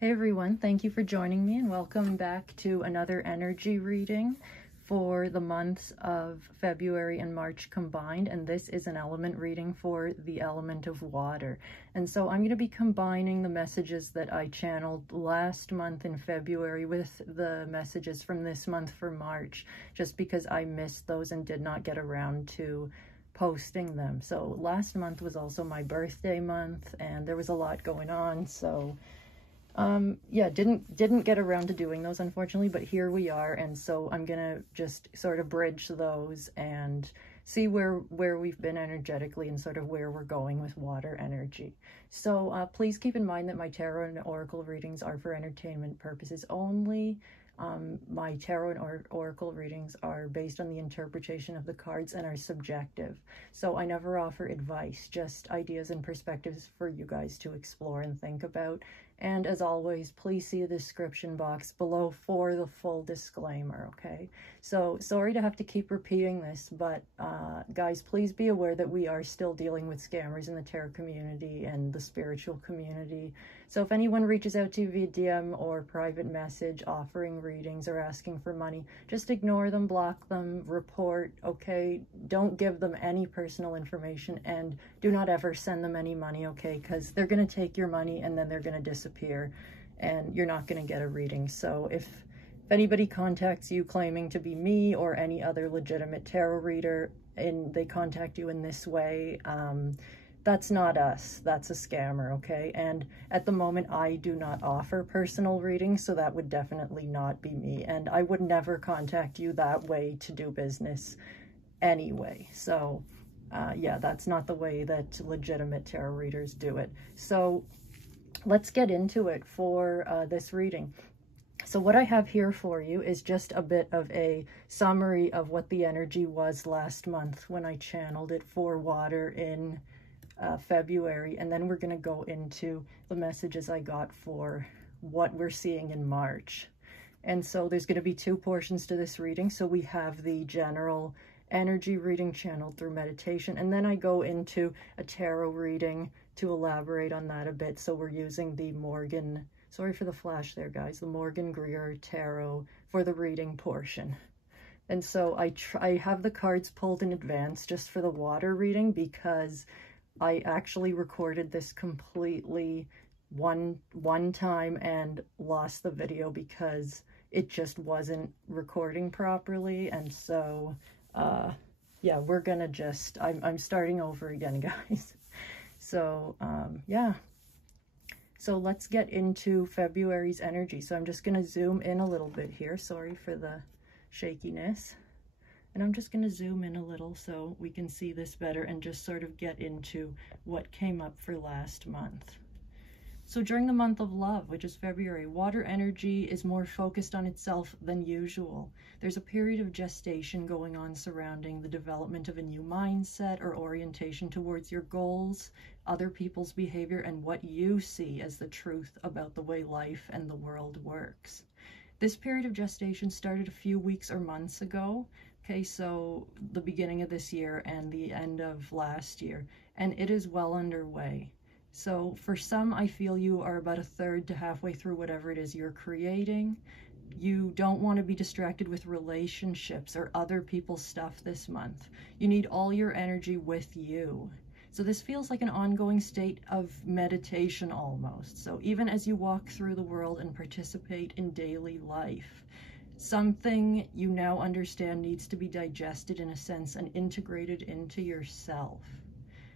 Hey everyone, thank you for joining me and welcome back to another energy reading for the months of February and March combined, and this is an element reading for the element of water. And so I'm going to be combining the messages that I channeled last month in February with the messages from this month for March, just because I missed those and did not get around to posting them. So last month was also my birthday month and there was a lot going on, so yeah, didn't get around to doing those, unfortunately, but here we are. And so I'm gonna just sort of bridge those and see where we've been energetically and sort of where we're going with water energy. So please keep in mind that my tarot and oracle readings are for entertainment purposes only. My tarot and oracle readings are based on the interpretation of the cards and are subjective. So I never offer advice, just ideas and perspectives for you guys to explore and think about. And as always, please see the description box below for the full disclaimer, okay? So sorry to have to keep repeating this, but guys, please be aware that we are still dealing with scammers in the tarot community and the spiritual community. So if anyone reaches out to you via DM or private message offering readings or asking for money, just ignore them, block them, report, okay? Don't give them any personal information and do not ever send them any money, okay? Because they're going to take your money and then they're going to disappear and you're not going to get a reading. So if anybody contacts you claiming to be me or any other legitimate tarot reader and they contact you in this way, that's not us, that's a scammer, okay? And at the moment, I do not offer personal readings, so that would definitely not be me. And I would never contact you that way to do business anyway. So yeah, that's not the way that legitimate tarot readers do it. So let's get into it for this reading. So what I have here for you is just a bit of a summary of what the energy was last month when I channeled it for water in February, and then we're going to go into the messages I got for what we're seeing in March. And so there's going to be two portions to this reading. So we have the general energy reading channeled through meditation, and then I go into a tarot reading to elaborate on that a bit. So we're using the Morgan, sorry for the flash there guys, the Morgan Greer Tarot for the reading portion. And so I have the cards pulled in advance just for the water reading because I actually recorded this completely one time and lost the video because it just wasn't recording properly. And so yeah, we're gonna just, I'm starting over again, guys. So yeah, so let's get into February's energy. So I'm just gonna zoom in a little bit here, sorry for the shakiness. And I'm just going to zoom in a little so we can see this better and just sort of get into what came up for last month. So during the month of love, which is February, water energy is more focused on itself than usual. There's a period of gestation going on surrounding the development of a new mindset or orientation towards your goals, other people's behavior, and what you see as the truth about the way life and the world works. This period of gestation started a few weeks or months ago. Okay, so the beginning of this year and the end of last year, and it is well underway. So for some, I feel you are about a third to halfway through whatever it is you're creating. You don't want to be distracted with relationships or other people's stuff this month. You need all your energy with you. So this feels like an ongoing state of meditation almost. So even as you walk through the world and participate in daily life, something you now understand needs to be digested in a sense and integrated into yourself.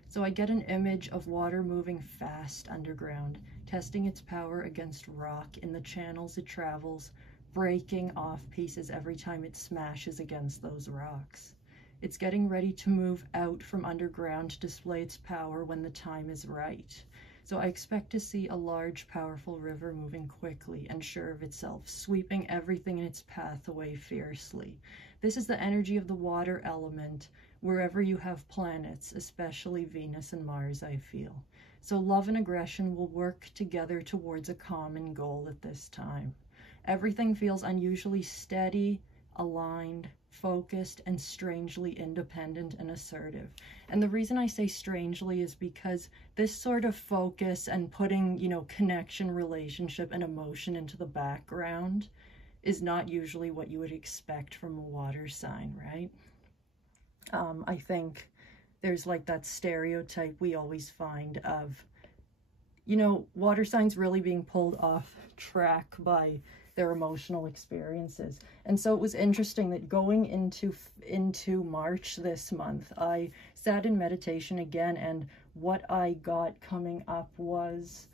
So I get an image of water moving fast underground, testing its power against rock in the channels it travels, breaking off pieces every time it smashes against those rocks. It's getting ready to move out from underground to display its power when the time is right. So I expect to see a large, powerful river moving quickly and sure of itself, sweeping everything in its path away fiercely. This is the energy of the water element wherever you have planets, especially Venus and Mars, I feel. So love and aggression will work together towards a common goal at this time. Everything feels unusually steady, aligned, focused, and strangely independent and assertive. And the reason I say strangely is because this sort of focus and putting, you know, connection, relationship, and emotion into the background is not usually what you would expect from a water sign, right? I think there's like that stereotype we always find of, you know, water signs really being pulled off track by their emotional experiences. And so it was interesting that going into March this month, I sat in meditation again, and what I got coming up was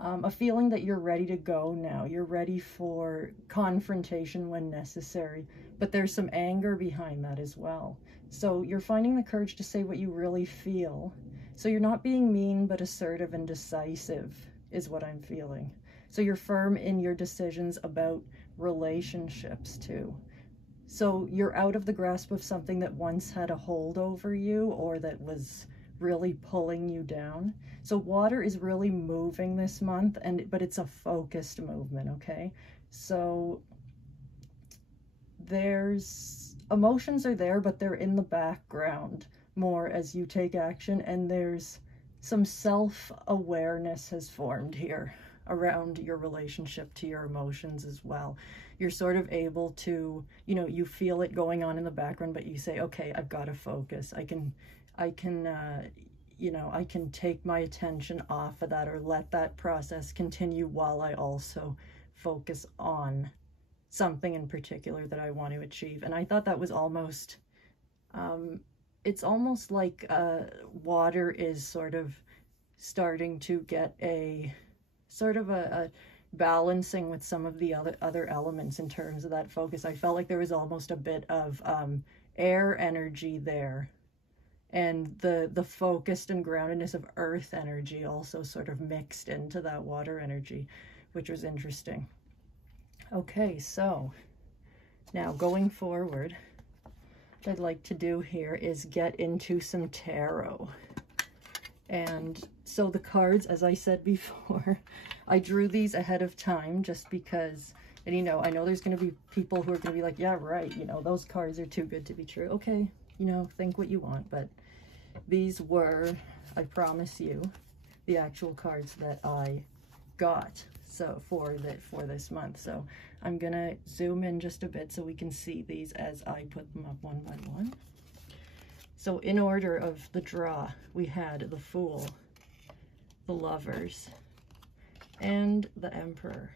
a feeling that you're ready to go now. You're ready for confrontation when necessary, but there's some anger behind that as well. So you're finding the courage to say what you really feel. So you're not being mean, but assertive and decisive is what I'm feeling. So you're firm in your decisions about relationships too. So you're out of the grasp of something that once had a hold over you or that was really pulling you down. So water is really moving this month, but it's a focused movement, okay? So emotions are there, but they're in the background more as you take action, and there's some self-awareness has formed here around your relationship to your emotions as well. You're sort of able to, you know, you feel it going on in the background, but you say, okay, I've got to focus. I can you know, I can take my attention off of that or let that process continue while I also focus on something in particular that I want to achieve. And I thought that was almost, it's almost like water is sort of starting to get a sort of a balancing with some of the other elements in terms of that focus. I felt like there was almost a bit of air energy there, and the focused and groundedness of earth energy also sort of mixed into that water energy, which was interesting. Okay, so now going forward, what I'd like to do here is get into some tarot. And so the cards, as I said before, I drew these ahead of time just because, and you know, I know there's going to be people who are going to be like, yeah, right, you know, those cards are too good to be true. Okay, you know, think what you want, but these were, I promise you, the actual cards that I got so for this month. So I'm gonna zoom in just a bit so we can see these as I put them up one by one. So in order of the draw, we had the Fool, the Lovers, and the Emperor.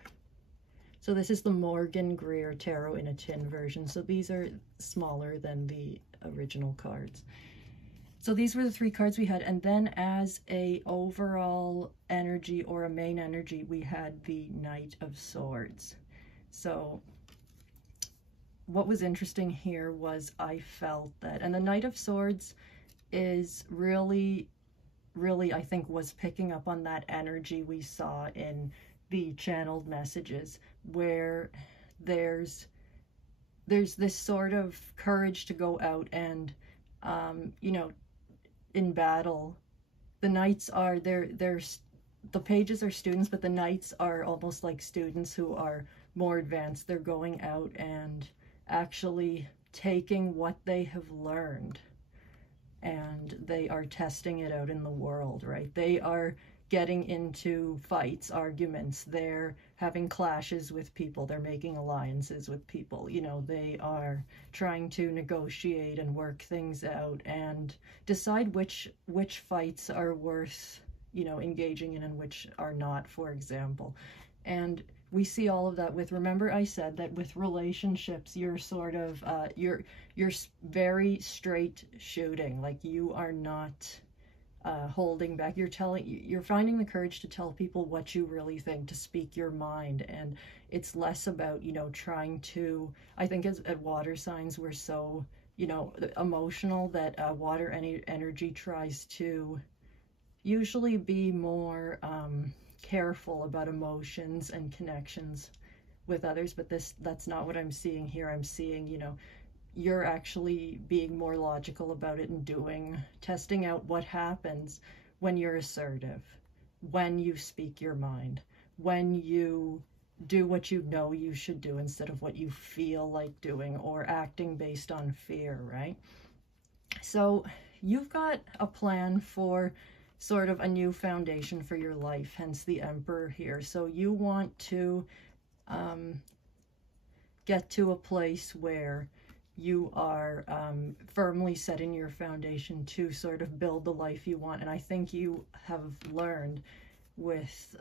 So this is the Morgan Greer Tarot in a Tin version. So these are smaller than the original cards. So these were the three cards we had, and then as a overall energy or a main energy, we had the Knight of Swords. So what was interesting here was I felt that, and the Knight of Swords is really, I think, was picking up on that energy we saw in the channeled messages, where there's this sort of courage to go out and, you know, in battle. The knights are the pages are students, but the knights are almost like students who are more advanced. They're going out and actually taking what they have learned and they are testing it out in the world, right? They are getting into fights, arguments, they're having clashes with people, they're making alliances with people, you know, they are trying to negotiate and work things out and decide which fights are worth, you know, engaging in and which are not, for example. And we see all of that with, remember I said that with relationships, you're sort of, you're very straight shooting, like you are not holding back. You're finding the courage to tell people what you really think, to speak your mind, and it's less about, you know, trying to, I think at water signs, we're so, you know, emotional that water energy tries to usually be more careful about emotions and connections with others, but that's not what I'm seeing here. I'm seeing, you know, you're actually being more logical about it and testing out what happens when you're assertive, when you speak your mind, when you do what you know you should do instead of what you feel like doing, or acting based on fear, right? So you've got a plan for sort of a new foundation for your life, hence the Emperor here. So you want to get to a place where you are firmly setting your foundation to sort of build the life you want. And I think you have learned with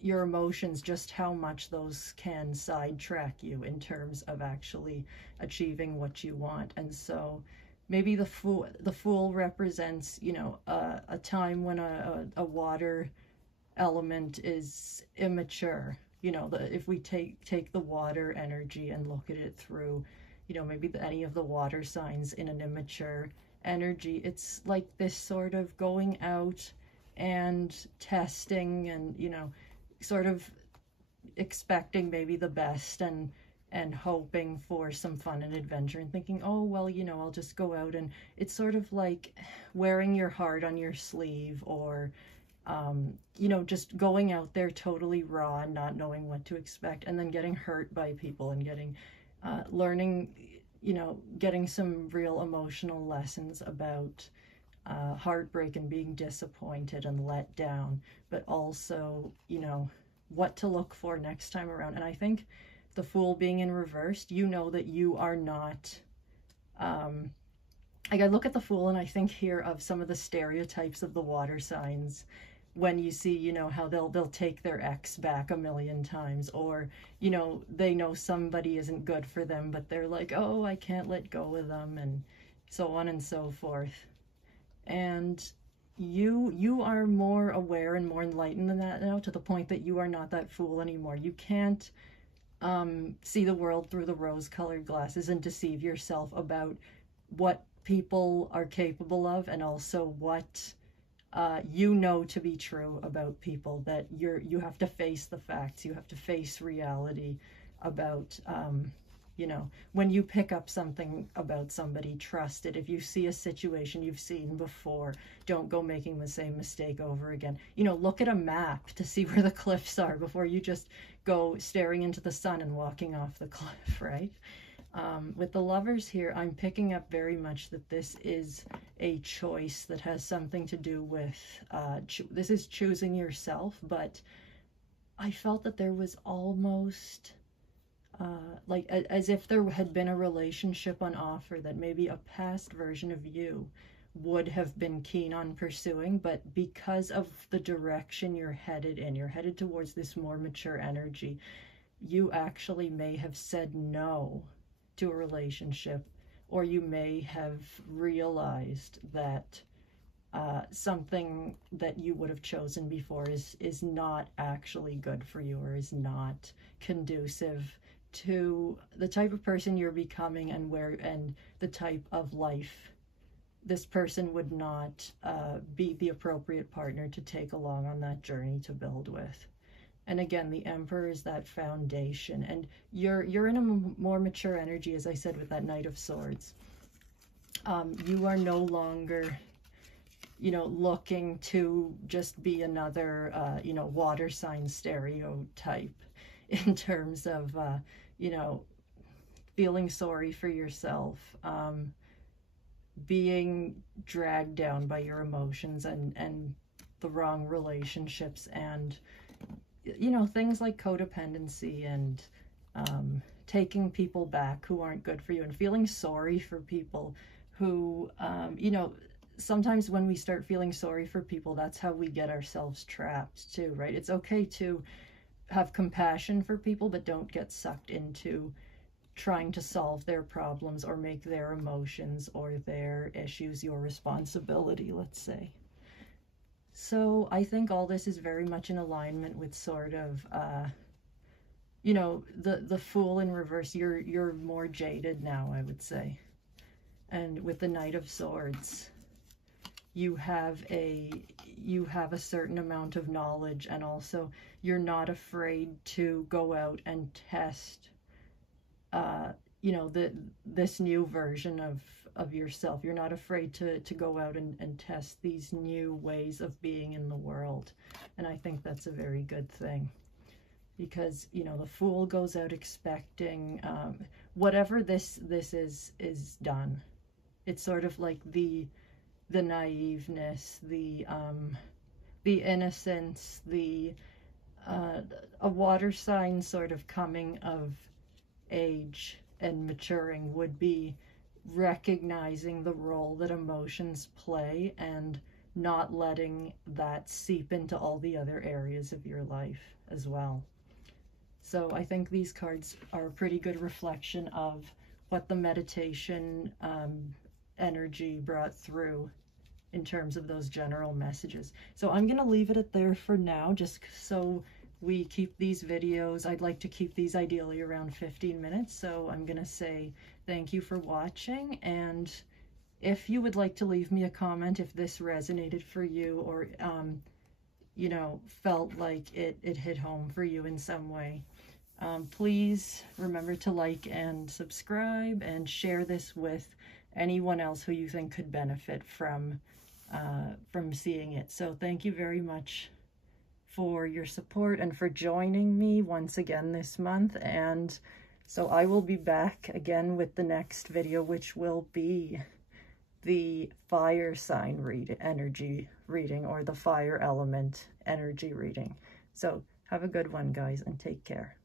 your emotions just how much those can sidetrack you in terms of actually achieving what you want. And so maybe the fool represents, you know, a time when a water element is immature. You know, if we take the water energy and look at it through, you know, maybe any of the water signs in an immature energy, it's like this sort of going out and testing and, you know, sort of expecting maybe the best and hoping for some fun and adventure and thinking, oh, well, you know, I'll just go out. And it's sort of like wearing your heart on your sleeve, or you know, just going out there totally raw and not knowing what to expect, and then getting hurt by people and getting learning, you know, getting some real emotional lessons about heartbreak and being disappointed and let down, but also, you know, what to look for next time around. And I think the Fool being in reversed, you know that you are not, like, I look at the Fool and I think here of some of the stereotypes of the water signs, when you see, you know, how they'll take their ex back 1,000,000 times, or, you know, they know somebody isn't good for them, but they're like, oh, I can't let go of them, and so on and so forth. And you are more aware and more enlightened than that now, to the point that you are not that fool anymore. You can't see the world through the rose-colored glasses and deceive yourself about what people are capable of, and also what you know to be true about people. That you have to face the facts, you have to face reality about you know, when you pick up something about somebody, trust it. If you see a situation you've seen before, don't go making the same mistake over again. You know, look at a map to see where the cliffs are before you just go staring into the sun and walking off the cliff, right? With the Lovers here, I'm picking up very much that this is a choice that has something to do with, this is choosing yourself, but I felt that there was almost like as if there had been a relationship on offer that maybe a past version of you would have been keen on pursuing, but because of the direction you're headed in, you're headed towards this more mature energy, you actually may have said no to a relationship, or you may have realized that something that you would have chosen before is not actually good for you, or is not conducive to the type of person you're becoming, and the type of life this person would not be the appropriate partner to take along on that journey to build with. And again, the Emperor is that foundation, and you're in a more mature energy, as I said, with that Knight of Swords. You are no longer, you know, looking to just be another, you know, water sign stereotype in terms of, you know, feeling sorry for yourself, being dragged down by your emotions and the wrong relationships, and, you know, things like codependency and taking people back who aren't good for you, and feeling sorry for people who, you know, sometimes when we start feeling sorry for people, that's how we get ourselves trapped too, right? It's okay to have compassion for people, but don't get sucked into trying to solve their problems or make their emotions or their issues your responsibility, let's say. So I think all this is very much in alignment with sort of, you know, the Fool in reverse. You're more jaded now, I would say. And with the Knight of Swords, you have a certain amount of knowledge, and also you're not afraid to go out and test, you know, this new version of yourself. You're not afraid to go out and test these new ways of being in the world. And I think that's a very good thing. because, you know, the Fool goes out expecting whatever this is done. It's sort of like the naiveness, the innocence, a water sign sort of coming of age and maturing would be recognizing the role that emotions play and not letting that seep into all the other areas of your life as well. So I think these cards are a pretty good reflection of what the meditation energy brought through in terms of those general messages. So I'm going to leave it at there for now, just so we keep these videos. I'd like to keep these ideally around 15 minutes. So I'm going to say thank you for watching. And if you would like to leave me a comment, if this resonated for you, or, you know, felt like it hit home for you in some way, please remember to like and subscribe and share this with anyone else who you think could benefit from seeing it. So thank you very much for your support and for joining me once again this month. And so I will be back again with the next video, which will be the fire sign energy reading, or the fire element energy reading. So have a good one, guys, and take care.